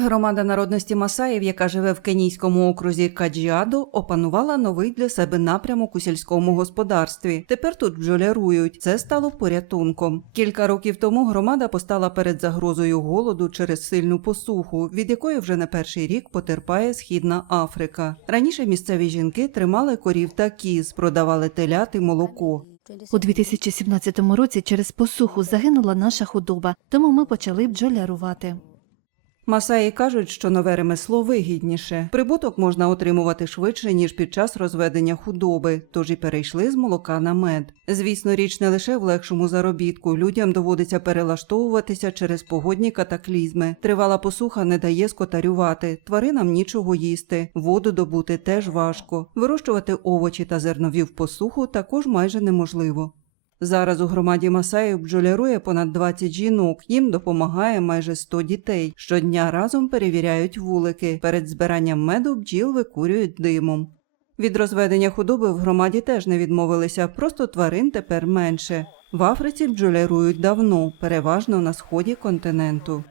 Громада народності Масаїв, яка живе в кенійському окрузі Каджіадо, опанувала новий для себе напрямок у сільському господарстві. Тепер тут бджолярують. Це стало порятунком. Кілька років тому громада постала перед загрозою голоду через сильну посуху, від якої вже не перший рік потерпає східна Африка. Раніше місцеві жінки тримали корів та кіз, продавали телят і молоко. У 2017 році через посуху загинула наша худоба, тому ми почали бджолярувати. Масаї кажуть, що нове ремесло вигідніше. Прибуток можна отримувати швидше, ніж під час розведення худоби, тож і перейшли з молока на мед. Звісно, річ не лише в легшому заробітку. Людям доводиться перелаштовуватися через погодні катаклізми. Тривала посуха не дає скотарювати, тваринам нічого їсти, воду добути теж важко. Вирощувати овочі та зернові в посуху також майже неможливо. Зараз у громаді Масаїв бджолярує понад 20 жінок. Їм допомагає майже 100 дітей. Щодня разом перевіряють вулики. Перед збиранням меду бджіл викурюють димом. Від розведення худоби в громаді теж не відмовилися, просто тварин тепер менше. В Африці бджолярують давно, переважно на сході континенту.